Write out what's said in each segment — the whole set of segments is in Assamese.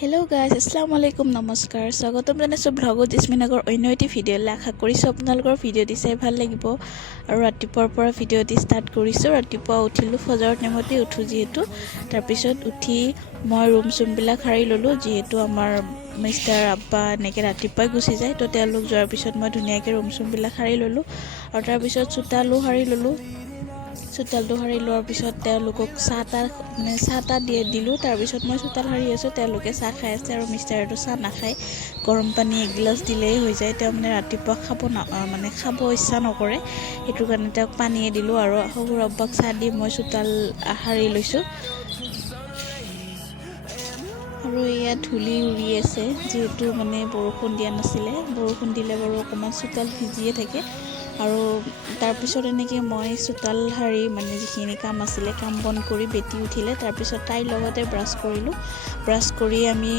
হেল্ল' গাইজ, আসসালামু আলাইকুম, নমস্কাৰ। স্বাগতম জনাইছোঁ ভ্লগত জেচমিনগৰ অন্য এটি ভিডিঅ'লৈ। আশা কৰিছোঁ আপোনালোকৰ ভিডিঅ'টি চাই ভাল লাগিব। আৰু ৰাতিপুৱাৰ পৰা ভিডিঅ'টি ষ্টাৰ্ট কৰিছোঁ। ৰাতিপুৱা উঠিলোঁ, ফজৰৰ টাইমতে উঠোঁ যিহেতু। তাৰপিছত উঠি মই ৰুম চুমবিলাক সাৰি ল'লোঁ, যিহেতু আমাৰ মিষ্টাৰ আব্বা এনেকৈ ৰাতিপুৱাই গুচি যায়। তো তেওঁলোক যোৱাৰ পিছত মই ধুনীয়াকৈ ৰুম চুমবিলাক সাৰি ল'লোঁ। আৰু তাৰপিছত চোতালো সাৰি ল'লোঁ। চোতালটো সাৰি লোৱাৰ পিছত তেওঁলোকক চাহ তাহ দিলোঁ। তাৰপিছত মই চোতাল সাৰি আছোঁ, তেওঁলোকে চাহ খাই আছে। আৰু মিষ্টাৰেতো চাহ নাখায়, গৰম পানী এগিলাচ দিলেই হৈ যায়। তেওঁ ৰাতিপুৱা খাব ইচ্ছা নকৰে, সেইটো কাৰণে তেওঁক পানীয়ে দিলোঁ। আৰু শহুৰ আব্বাক চাহ দি মই চোতাল সাৰি লৈছোঁ। আৰু এয়া ধূলি উৰি আছে, যিহেতু বৰষুণ দিয়া নাছিলে। বৰষুণ দিলে বাৰু অকণমান চোতাল ভিজিয়ে থাকে। আৰু তাৰপিছত এনেকৈ মই চোতাল সাৰি যিখিনি কাম আছিলে, কাম বন কৰি বেটি উঠিলে। তাৰপিছত তাইৰ লগতে ব্ৰাছ কৰিলোঁ। ব্ৰাছ কৰি আমি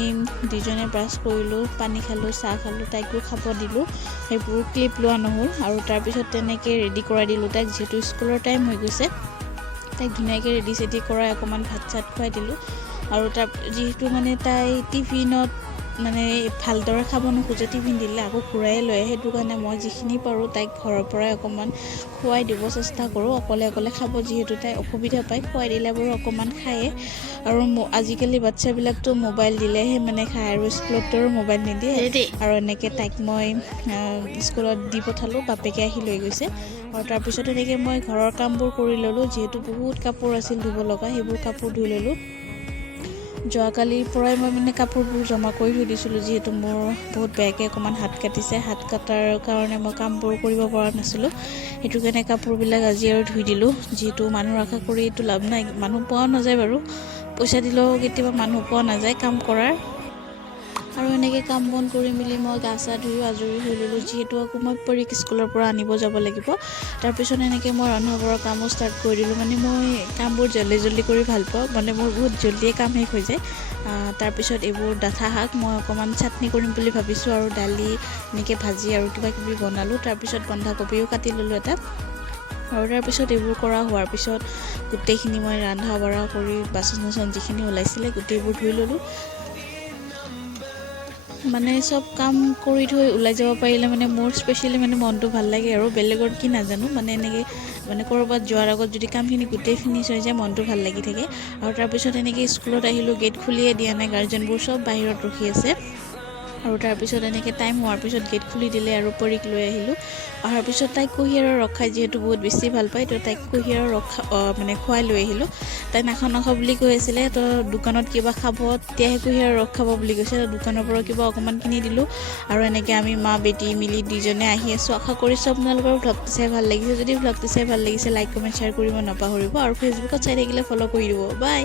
দুজনে ব্ৰাছ কৰিলোঁ, পানী খালোঁ, চাহ খালোঁ, তাইকো খাব দিলোঁ। সেইবোৰ ক্লিপ লোৱা নহ'ল। আৰু তাৰপিছত তেনেকৈ ৰেডি কৰাই দিলোঁ তাইক, যিহেতু স্কুলৰ টাইম হৈ গৈছে। তাইক ধুনীয়াকৈ ৰেডি চেডি কৰাই অকণমান ভাত চাত খুৱাই দিলোঁ। আৰু যিহেতু তাই টিফিনত ভালদৰে খাব নোখোজে, টিফিন দিলে আকৌ ঘূৰাই লৈ আহে। সেইটো কাৰণে মই যিখিনি পাৰোঁ তাইক ঘৰৰ পৰাই অকণমান খুৱাই দিব চেষ্টা কৰোঁ। অকলে খাব যিহেতু তাই অসুবিধা পায়, খুৱাই দিলে বাৰু অকণমান খায়ে। আৰু আজিকালি বাচ্ছাবিলাকতো মোবাইল দিলেহে খায়, আৰু স্কুলততো মোবাইল নিদিয়ে। আৰু এনেকৈ তাইক মই স্কুলত দি পঠালোঁ, বাপেকে আহি লৈ গৈছে। আৰু তাৰপিছত এনেকৈ মই ঘৰৰ কামবোৰ কৰি ল'লোঁ, যিহেতু বহুত কাপোৰ আছিল ধুব লগা, সেইবোৰ কাপোৰ ধুই ল'লোঁ। যোৱাকালিৰ পৰাই মই কাপোৰবোৰ জমা কৰি থৈ দিছিলোঁ, যিহেতু মোৰ বহুত বেয়াকৈ অকণমান হাত কাটিছে। হাত কটাৰ কাৰণে মই কামবোৰ কৰিব পৰা নাছিলোঁ। সেইটো কাৰণে কাপোৰবিলাক আজি আৰু ধুই দিলোঁ, যিহেতু মানুহ আশা কৰি এইটো লাভ নাই। মানুহ পোৱাও নাযায় বাৰু, পইচা দিলেও কেতিয়াবা মানুহ পোৱা নাযায় কাম কৰাৰ। আৰু এনেকৈ কাম বন কৰি মেলি মই গা চা ধুই আজৰি হৈ ল'লোঁ, যিহেতু আকৌ মই পৰীক স্কুলৰ পৰা আনিব যাব লাগিব। তাৰপিছত এনেকৈ মই ৰন্ধা বঢ়াৰ কামো ষ্টাৰ্ট কৰি দিলোঁ। মই কামবোৰ জল্দি কৰি ভাল পাওঁ, মোৰ বহুত জল্দিয়ে কাম শেষ হৈ যায়। তাৰপিছত এইবোৰ ডাঠা শাক মই অকণমান চাটনি কৰিম বুলি ভাবিছোঁ, আৰু দালি এনেকৈ ভাজি আৰু কিবা কিবি বনালোঁ। তাৰপিছত বন্ধাকবিও কাটি ল'লোঁ এটা। আৰু তাৰপিছত এইবোৰ কৰা হোৱাৰ পিছত গোটেইখিনি মই ৰন্ধা বঢ়া কৰি বাচন যিখিনি ওলাইছিলে গোটেইবোৰ ধুই ল'লোঁ। চব কাম কৰি থৈ ওলাই যাব পাৰিলে মোৰ স্পেচিয়েলি মনটো ভাল লাগে। আৰু বেলেগৰ কি নাজানো, এনেকৈ ক'ৰবাত যোৱাৰ আগত যদি কামখিনি গোটেই ফিনিছ হৈ যায়, মনটো ভাল লাগি থাকে। আৰু তাৰপিছত এনেকৈ স্কুলত আহিলোঁ, গেট খুলিয়ে দিয়া নাই, গাৰ্জেনবোৰ চব বাহিৰত ৰখি আছে। আৰু তাৰপিছত এনেকৈ টাইম হোৱাৰ পিছত গেট খুলি দিলে, আৰু পৰীক লৈ আহিলোঁ। অহাৰ পিছত তাইক কুঁহিয়াৰৰ ৰস খাই যিহেতু বহুত বেছি ভাল পায়, তো তাইক কুঁহিয়াৰৰ ৰস খুৱাই লৈ আহিলোঁ। তাই নাখাওঁ বুলি কৈ আছিলে, তো দোকানত কিবা খাব, তেতিয়াহে কুঁহিয়াৰৰ ৰস খাব বুলি কৈছে। দোকানৰ পৰা কিবা অকণমান কিনি দিলোঁ। আৰু এনেকৈ আমি মা বেটি মিলি দুইজনে আহি আছোঁ। আশা কৰিছোঁ আপোনালোকৰ ভ্লগটো চাই ভাল লাগিছে। যদি ভ্লগটো চাই ভাল লাগিছে, লাইক কমেণ্ট শ্বেয়াৰ কৰিব নাপাহৰিব। আৰু ফেচবুকত চাই থাকিলে ফ'ল' কৰি দিব। বাই।